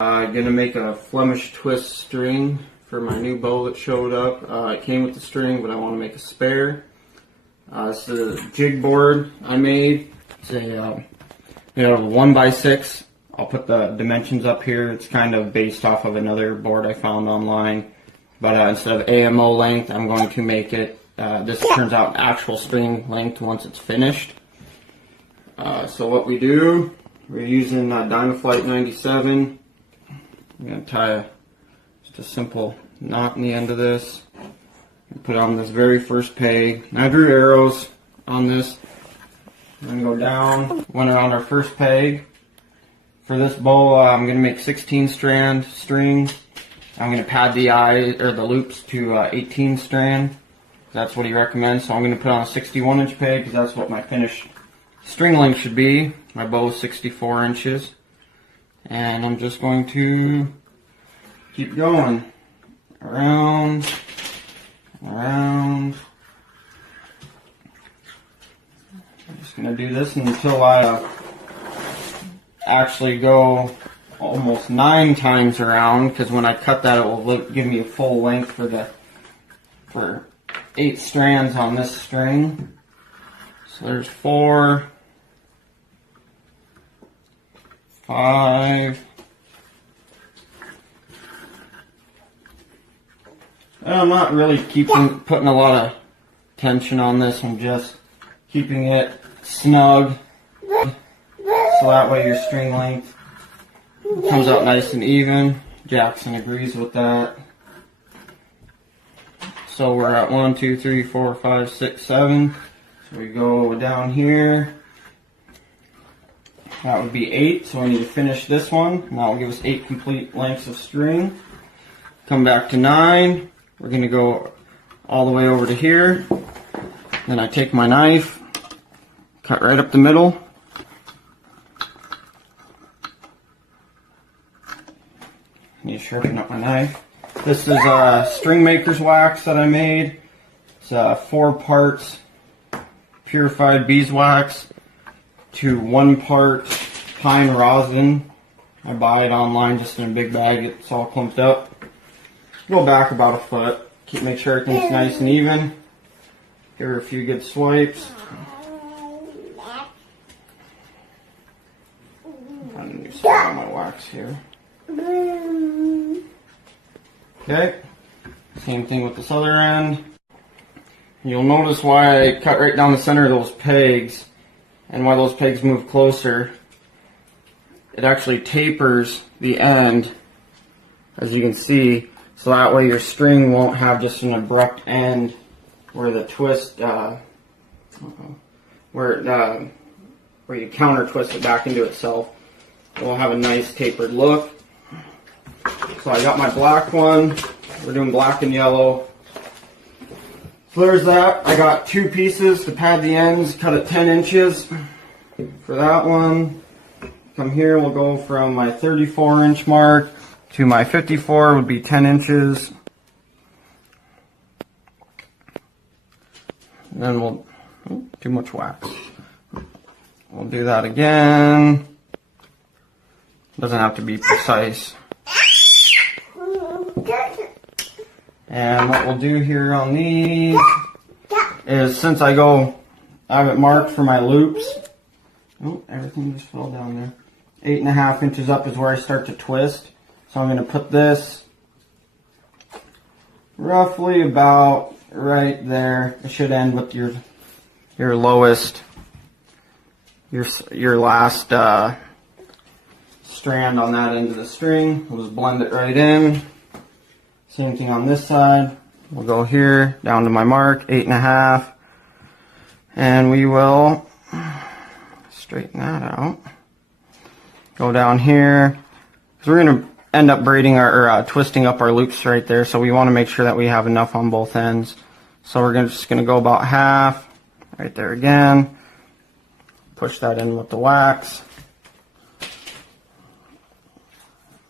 I'm going to make a Flemish twist string for my new bow that showed up. It came with the string, but I want to make a spare. This is a jig board I made. It's a 1x6. I'll put the dimensions up here. It's kind of based off of another board I found online. But instead of AMO length, I'm going to make it, this turns out actual string length once it's finished. So what we do, we're using Dyna Flight 97. I'm going to tie just a simple knot in the end of this. And put on this very first peg. And I drew arrows on this. I'm going to go down, went around our first peg. For this bow, I'm going to make 16 strand string. I'm going to pad the the loops to 18 strand. That's what he recommends. So I'm going to put on a 61-inch peg because that's what my finished string length should be. My bow is 64 inches. And I'm just going to keep going around, around. I'm just going to do this until I actually go almost 9 times around, because when I cut that, it will give me a full length for 8 strands on this string. So there's 4, 5. And I'm not really putting a lot of tension on this. I'm just keeping it snug, so that way your string length comes out nice and even. Jackson agrees with that. So we're at 1, 2, 3, 4, 5, 6, 7. So we go down here. That would be 8, so we need to finish this one. And that will give us 8 complete lengths of string. Come back to 9. We're going to go all the way over to here. Then I take my knife, cut right up the middle. I need to sharpen up my knife. This is string maker's wax that I made. It's 4 parts purified beeswax to 1 part pine rosin. I buy it online just in a big bag. It's all clumped up. Go back about a foot. Make sure everything's nice and even. Give her a few good swipes. I'm going to do some on my wax here. Okay. Same thing with this other end. You'll notice why I cut right down the center of those pegs, and why those pegs move closer. It actually tapers the end, as you can see, so that way your string won't have just an abrupt end where the twist, where you counter twist it back into itself. It will have a nice tapered look. So I got my black one. We're doing black and yellow. So there's that. I got 2 pieces to pad the ends, cut at 10 inches for that one. Come here, we'll go from my 34-inch mark to my 54 would be 10 inches. And then we'll, too much wax. We'll do that again. Doesn't have to be precise. And what we'll do here on these is, since I have it marked for my loops. Oh, everything just fell down there. 8.5 inches up is where I start to twist. So I'm going to put this roughly about right there. It should end with your lowest, your last strand on that end of the string. We'll just blend it right in. Same thing on this side. We'll go here down to my mark, 8.5, and we will straighten that out. Go down here, because we're going to end up braiding twisting up our loops right there, so we want to make sure that we have enough on both ends. So we're just going to go about half right there again. Push that in with the wax.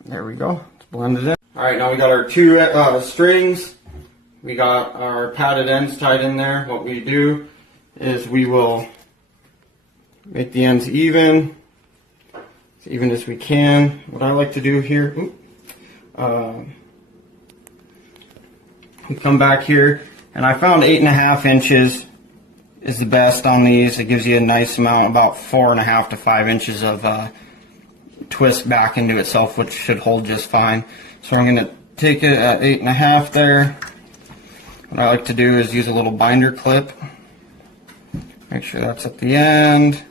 There we go. It's blended in. Alright, now we got our 2 strings. We got our padded ends tied in there. What we do is we will make the ends even. as even as we can. What I like to do here, we come back here, and I found 8.5 inches is the best on these. It gives you a nice amount, about 4.5 to 5 inches of twist back into itself, which should hold just fine. So I'm going to take it at 8.5 there. What I like to do is use a little binder clip. Make sure that's at the end.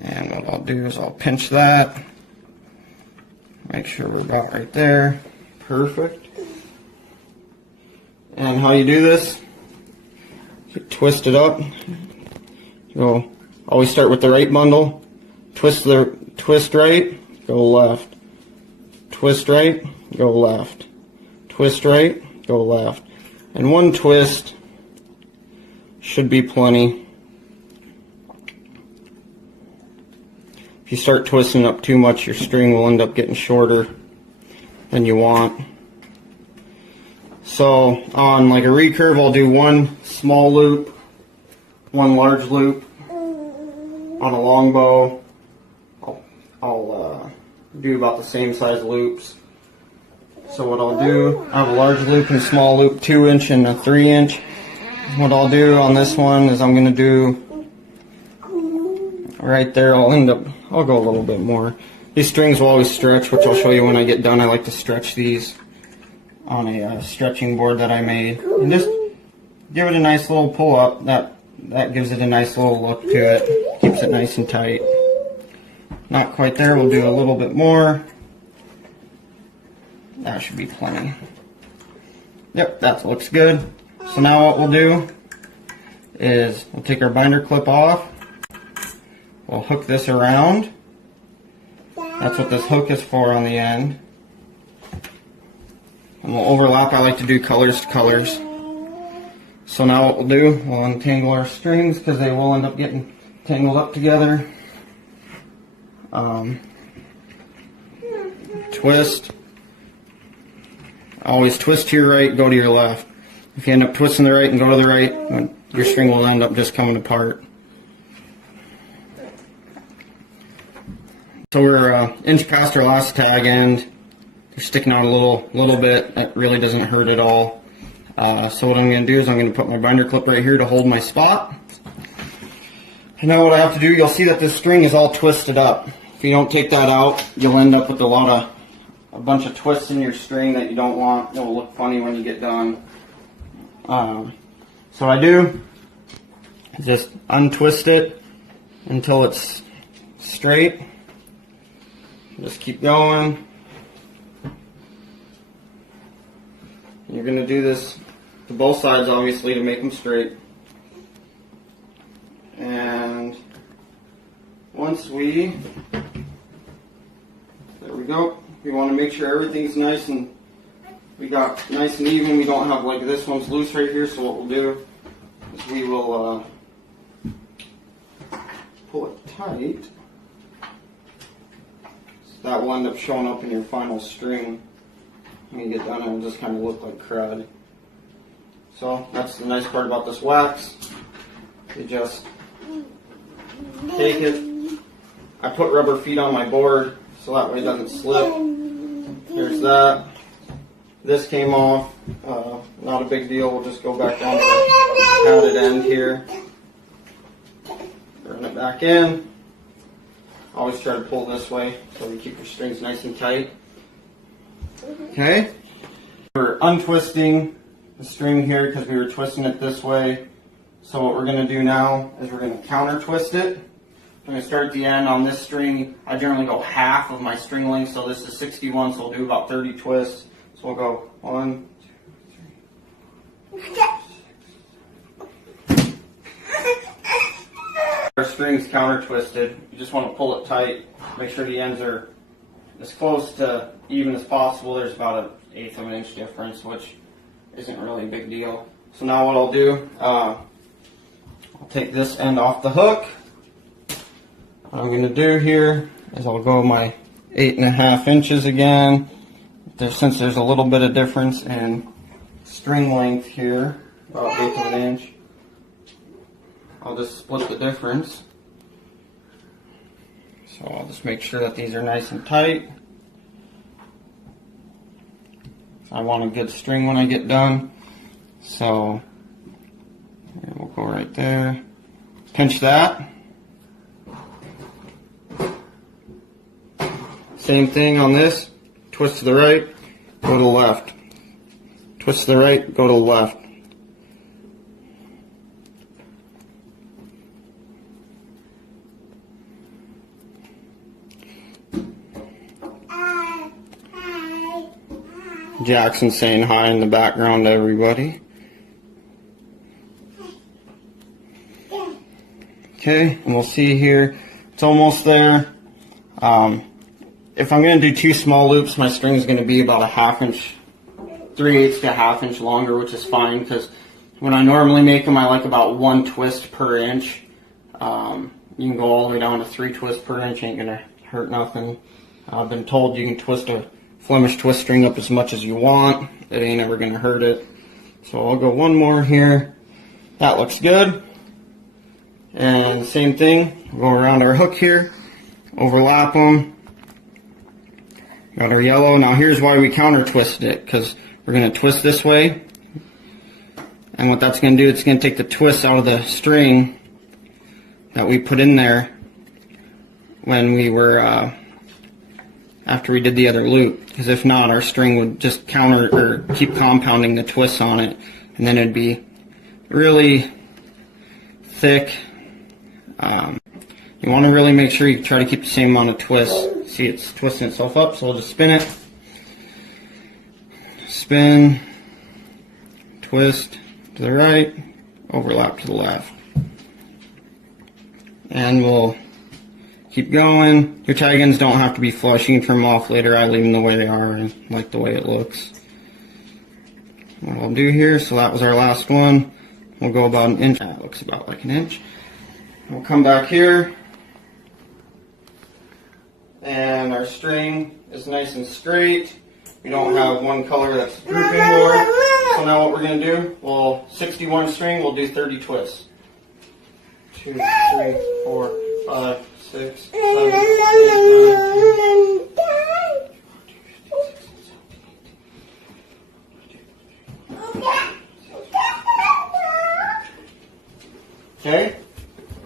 And what I'll do is I'll pinch that. Make sure we're about right there. Perfect. And how you do this, you twist it up. You'll always start with the right bundle. Twist right, go left. Twist right, go left. Twist right, go left. And one twist should be plenty. If you start twisting up too much, your string will end up getting shorter than you want. So on like a recurve, I'll do one small loop, one large loop. On a longbow, I'll do about the same size loops. So what I'll do, I have a large loop and a small loop, 2-inch and a 3-inch. What I'll do on this one is I'm going to do right there. I'll go a little bit more. These strings will always stretch, which I'll show you when I get done. I like to stretch these on a stretching board that I made, and just give it a nice little pull up. That gives it a nice little look to it, keeps it nice and tight. Not quite there, we'll do a little bit more. That should be plenty. Yep, that looks good. So now what we'll do is we'll take our binder clip off, we'll hook this around. That's what this hook is for on the end. And we'll overlap. I like to do colors to colors. So now what we'll do, we'll untangle our strings because they will end up getting tangled up together. Twist. Always twist to your right, go to your left. If you end up twisting the right and go to the right, your string will end up just coming apart. So we're inch past our last tag end. They're sticking out a little bit. It really doesn't hurt at all. So what I'm going to do is I'm going to put my binder clip right here to hold my spot. And now what I have to do, you'll see that this string is all twisted up. If you don't take that out, you'll end up with a bunch of twists in your string that you don't want. It'll look funny when you get done. So what I do is just untwist it until it's straight. Just keep going. You're going to do this to both sides, obviously, to make them straight. And once there we go. We want to make sure everything's nice and even. We don't have like this one's loose right here. So what we'll do is we will pull it tight. So that will end up showing up in your final string. When you get done, it'll just kind of look like crud. So that's the nice part about this wax. You just take it. I put rubber feet on my board so that way it doesn't slip. Here's that. This came off. Not a big deal. We'll just go back down to the padded end here. Bring it back in. Always try to pull this way so you keep your strings nice and tight. Okay, we're untwisting the string here because we were twisting it this way. So what we're going to do now is we're going to counter twist it. I'm going to start at the end on this string. I generally go half of my string length, so this is 61, so we'll do about 30 twists. So we'll go 1, 2, 3. Our string's counter twisted. You just want to pull it tight. Make sure the ends are as close to even as possible. There's about 1/8 of an inch difference, which isn't really a big deal. So now what I'll do, I'll take this end off the hook. What I'm going to do here is I'll go my 8.5 inches again. Since there's a little bit of difference in string length here, about 1/8 of an inch, I'll just split the difference. So I'll just make sure that these are nice and tight. I want a good string when I get done. So we'll go right there. Pinch that. Same thing on this. Twist to the right, go to the left. Twist to the right, go to the left. Jackson's saying hi in the background to everybody. Okay, and we'll see here. It's almost there. If I'm going to do 2 small loops, my string is going to be about a 1/2 inch, 3/8 to a 1/2 inch longer, which is fine because when I normally make them, I like about 1 twist per inch. You can go all the way down to 3 twists per inch, ain't going to hurt nothing. I've been told you can twist a Flemish twist string up as much as you want. It ain't ever going to hurt it. So I'll go 1 more here. That looks good. And the same thing, go around our hook here, overlap them. Got our yellow. Now here's why we counter twisted it, because we're going to twist this way. And what that's going to do, it's going to take the twist out of the string that we put in there when we were, after we did the other loop. Because if not, our string would just counter or keep compounding the twists on it, and then it'd be really thick. You want to really make sure you try to keep the same amount of twists. See, it's twisting itself up, so we'll just spin it. Spin, twist to the right, overlap to the left. And we'll keep going. Your tie ends don't have to be flush. You can trim them off later. I leave them the way they are and like the way it looks. What I'll do here, so that was our last one. We'll go about 1 inch. That looks about like 1 inch. We'll come back here. And our string is nice and straight. We don't have one color that's drooping more. So now what we're going to do, well, 61 string, we'll do 30 twists. 2, 3, 4, 5, 6, 7, 8, 9, 10. Okay,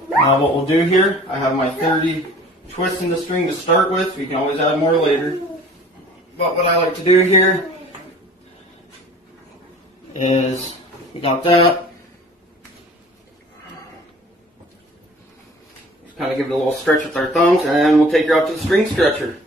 now what we'll do here, I have my 30 twists in the string to start with. We can always add more later. But what I like to do here is, we got that. Just kind of give it a little stretch with our thumbs, and we'll take her out to the string stretcher.